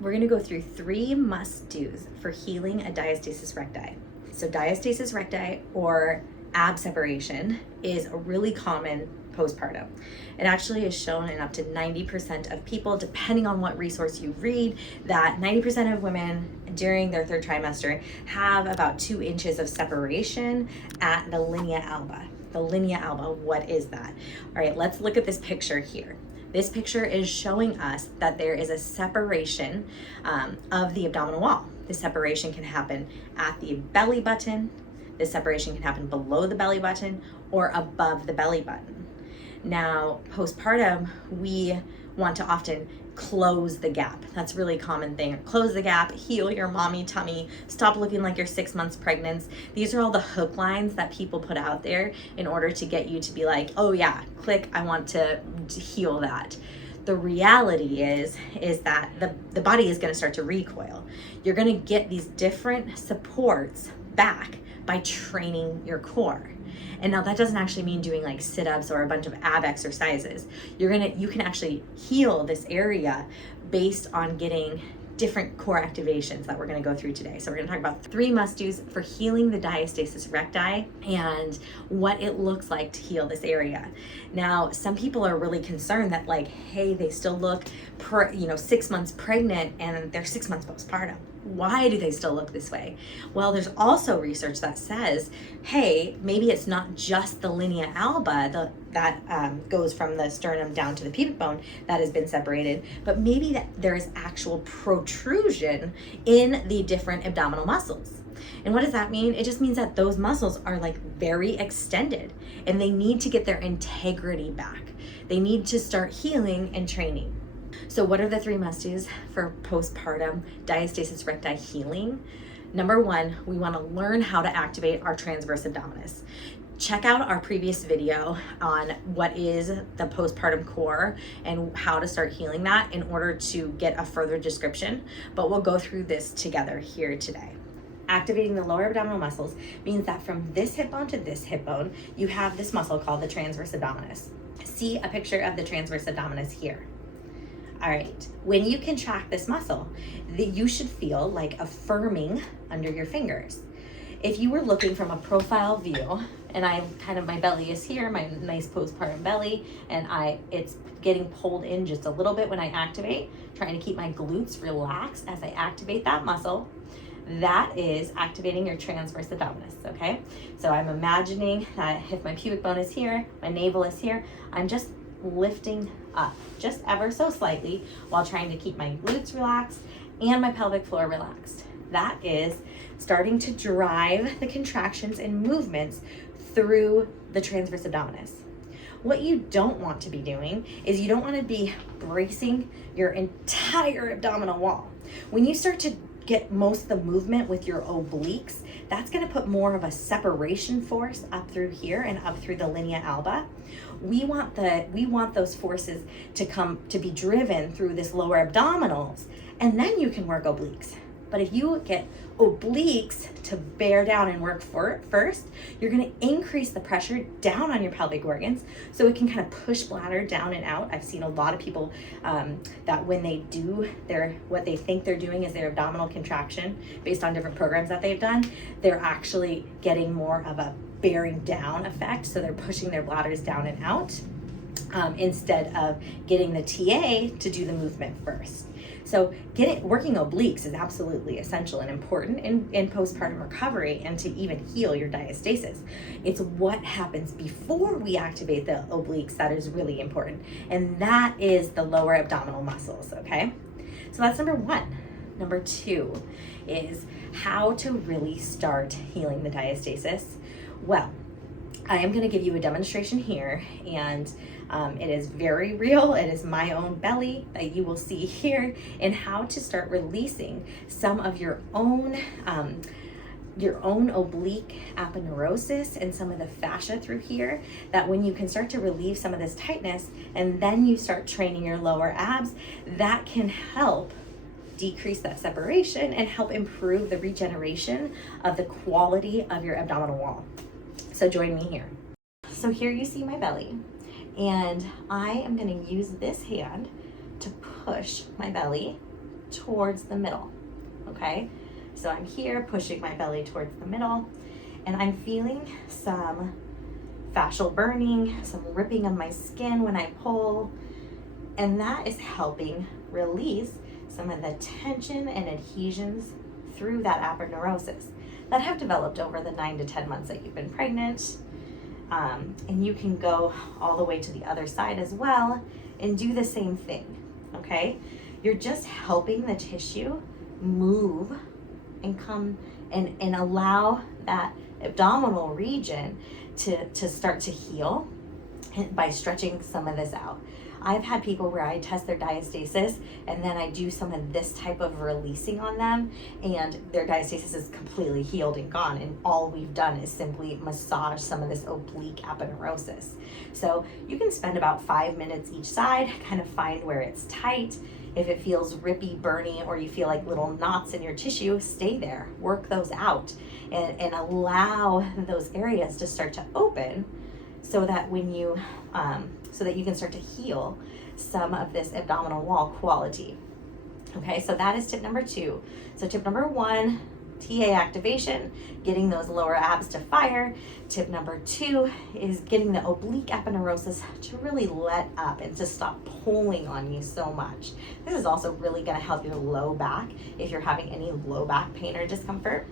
we're gonna go through 3 must-dos for healing a diastasis recti. So diastasis recti, or ab separation, is a really common postpartum. It actually is shown in up to 90% of people, depending on what resource you read, that 90% of women during their 3rd trimester have about 2 inches of separation at the linea alba. The linea alba, what is that? All right, let's look at this picture here. This picture is showing us that there is a separation of the abdominal wall. This separation can happen at the belly button. This separation can happen below the belly button or above the belly button. Now, postpartum, we want to often close the gap. That's a really common thing. Close the gap, heal your mommy tummy, stop looking like you're 6 months pregnant. These are all the hook lines that people put out there in order to get you to be like, oh yeah, click, I want to heal that. The reality is that the body is going to start to recoil. You're going to get these different supports back by training your core. And now that doesn't actually mean doing like sit-ups or a bunch of ab exercises. You can actually heal this area based on getting different core activations that we're going to go through today. So we're going to talk about 3 must-dos for healing the diastasis recti and what it looks like to heal this area. Now, some people are really concerned that like, hey, they still look 6 months pregnant and they're 6 months postpartum. Why do they still look this way? Well, there's also research that says, hey, maybe it's not just the linea alba that goes from the sternum down to the pubic bone that has been separated, but maybe that there is actual protrusion in the different abdominal muscles. And what does that mean? It just means that those muscles are like very extended and they need to get their integrity back. They need to start healing and training. So what are the 3 must-dos for postpartum diastasis recti healing? Number 1, we want to learn how to activate our transverse abdominis. Check out our previous video on what is the postpartum core and how to start healing that in order to get a further description, but we'll go through this together here today. Activating the lower abdominal muscles means that from this hip bone to this hip bone, you have this muscle called the transverse abdominis. See a picture of the transverse abdominis here. All right, when you contract this muscle, you should feel like a firming under your fingers. If you were looking from a profile view, and my belly is here, my nice postpartum belly, and it's getting pulled in just a little bit when I activate, trying to keep my glutes relaxed as I activate that muscle. That is activating your transverse abdominis, okay? So I'm imagining that if my pubic bone is here, my navel is here, I'm just lifting up just ever so slightly while trying to keep my glutes relaxed and my pelvic floor relaxed. That is starting to drive the contractions and movements through the transverse abdominis. What you don't want to be doing is you don't want to be bracing your entire abdominal wall. When you start to get most of the movement with your obliques, that's going to put more of a separation force up through here and up through the linea alba. We want those forces to be driven through this lower abdominals, and then you can work obliques. But if you get obliques to bear down and work first, you're going to increase the pressure down on your pelvic organs so it can kind of push bladder down and out. I've seen a lot of people that when they do what they think they're doing is their abdominal contraction based on different programs that they've done, they're actually getting more of a bearing down effect. So they're pushing their bladders down and out instead of getting the TA to do the movement first. So working obliques is absolutely essential and important in postpartum recovery and to even heal your diastasis. It's what happens before we activate the obliques that is really important. And that is the lower abdominal muscles, okay? So that's number 1. Number 2 is how to really start healing the diastasis. Well, I am going to give you a demonstration here, and it is very real. It is my own belly that you will see here, and how to start releasing some of your own oblique aponeurosis and some of the fascia through here, that when you can start to relieve some of this tightness and then you start training your lower abs, that can help decrease that separation and help improve the regeneration of the quality of your abdominal wall. So join me here. So here you see my belly, and I am going to use this hand to push my belly towards the middle, okay? So I'm here pushing my belly towards the middle, and I'm feeling some fascial burning, some ripping of my skin when I pull, and that is helping release some of the tension and adhesions through that aponeurosis that have developed over the 9 to 10 months that you've been pregnant. And you can go all the way to the other side as well and do the same thing, okay? You're just helping the tissue move and come and allow that abdominal region to start to heal by stretching some of this out. I've had people where I test their diastasis and then I do some of this type of releasing on them, and their diastasis is completely healed and gone, and all we've done is simply massage some of this oblique aponeurosis. So you can spend about 5 minutes each side, kind of find where it's tight. If it feels rippy, burny, or you feel like little knots in your tissue, stay there, work those out, and allow those areas to start to open so that when you so that you can start to heal some of this abdominal wall quality. Okay, so that is tip number 2. So tip number 1, TA activation, getting those lower abs to fire. Tip number 2 is getting the oblique aponeurosis to really let up and to stop pulling on you so much. This is also really going to help your low back if you're having any low back pain or discomfort.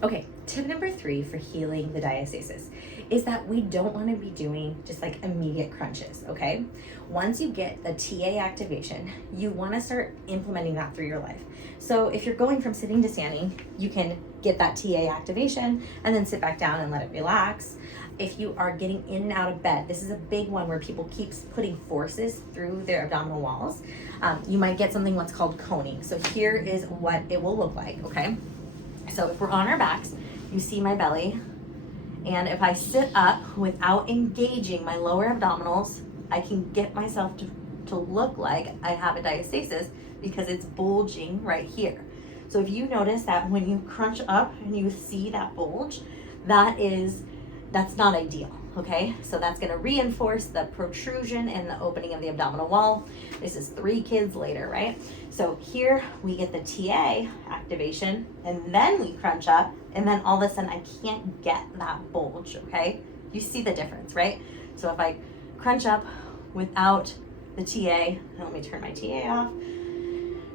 Okay, tip number 3 for healing the diastasis is that we don't want to be doing just like immediate crunches, okay? Once you get the TA activation, you want to start implementing that through your life. So if you're going from sitting to standing, you can get that TA activation and then sit back down and let it relax. If you are getting in and out of bed, this is a big one where people keep putting forces through their abdominal walls. You might get something what's called coning. So here is what it will look like, okay? So if we're on our backs, you see my belly, and if I sit up without engaging my lower abdominals, I can get myself to look like I have a diastasis because it's bulging right here. So if you notice that when you crunch up and you see that bulge, that's not ideal, okay? So that's gonna reinforce the protrusion and the opening of the abdominal wall. This is 3 kids later, right? So here we get the TA activation, and then we crunch up, and then all of a sudden I can't get that bulge, okay? You see the difference, right? So if I crunch up without the TA, let me turn my TA off,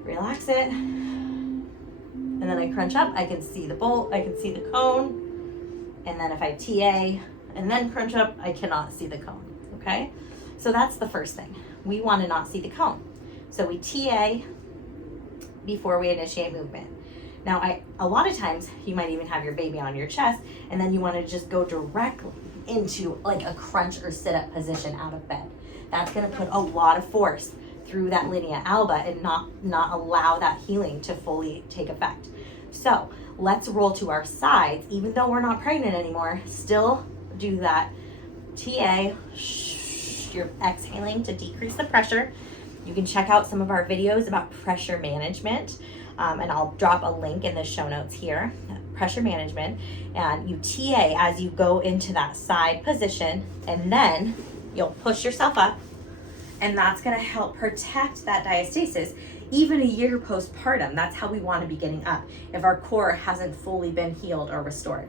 relax it, and then I crunch up, I can see the bolt, I can see the cone, and then if I TA and then crunch up, I cannot see the cone, okay? So that's the first thing. We want to not see the cone. So we TA before we initiate movement. Now, a lot of times you might even have your baby on your chest, and then you want to just go directly into like a crunch or sit-up position out of bed. That's going to put a lot of force through that linea alba and not allow that healing to fully take effect. So let's roll to our sides. Even though we're not pregnant anymore, still do that TA. You're exhaling to decrease the pressure. You can check out some of our videos about pressure management, and I'll drop a link in the show notes here. Pressure management, and you TA as you go into that side position, and then you'll push yourself up, and that's going to help protect that diastasis even a year postpartum. That's how we want to be getting up if our core hasn't fully been healed or restored.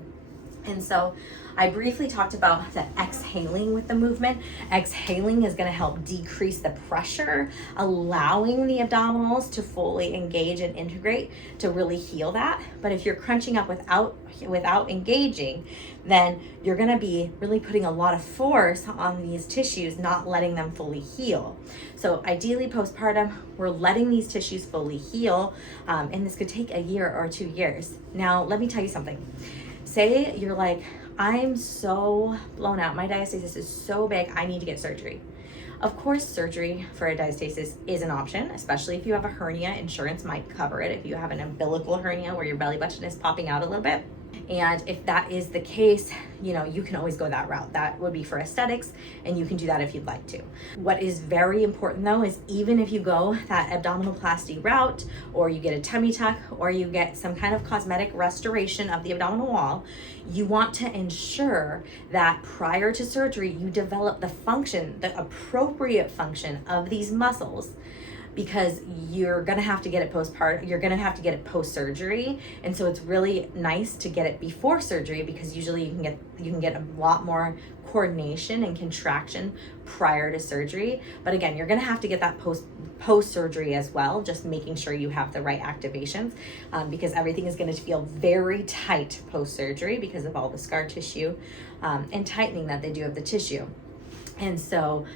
And so I briefly talked about the exhaling with the movement. Exhaling is going to help decrease the pressure, allowing the abdominals to fully engage and integrate to really heal that. But if you're crunching up without engaging, then you're going to be really putting a lot of force on these tissues, not letting them fully heal. So ideally postpartum, we're letting these tissues fully heal, and this could take a year or 2 years. Now, let me tell you something. Say you're like, I'm so blown out. My diastasis is so big, I need to get surgery. Of course, surgery for a diastasis is an option, especially if you have a hernia. Insurance might cover it if you have an umbilical hernia where your belly button is popping out a little bit. And if that is the case, you can always go that route. That would be for aesthetics, and you can do that if you'd like to. What is very important though is even if you go that abdominoplasty route, or you get a tummy tuck, or you get some kind of cosmetic restoration of the abdominal wall, you want to ensure that prior to surgery, you develop the function, the appropriate function of these muscles because you're gonna have to get it postpartum, you're gonna have to get it post-surgery. And so it's really nice to get it before surgery, because usually you can get a lot more coordination and contraction prior to surgery. But again, you're gonna have to get that post-surgery as well, just making sure you have the right activations, because everything is gonna feel very tight post-surgery because of all the scar tissue and tightening that they do of the tissue. And so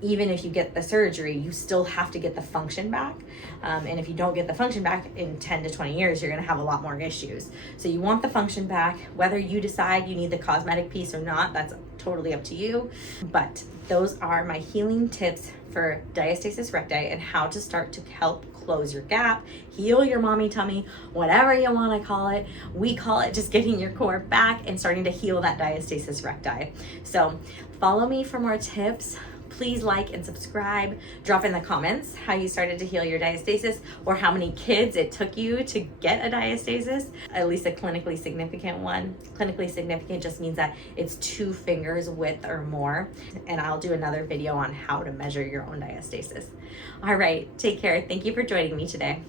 even if you get the surgery, you still have to get the function back. And if you don't get the function back in 10 to 20 years, you're gonna have a lot more issues. So you want the function back. Whether you decide you need the cosmetic piece or not, that's totally up to you. But those are my healing tips for diastasis recti and how to start to help close your gap, heal your mommy tummy, whatever you want to call it. We call it just getting your core back and starting to heal that diastasis recti. So follow me for more tips. Please like and subscribe. Drop in the comments how you started to heal your diastasis, or how many kids it took you to get a diastasis, at least a clinically significant one. Clinically significant just means that it's 2 fingers width or more. And I'll do another video on how to measure your own diastasis. All right, take care. Thank you for joining me today.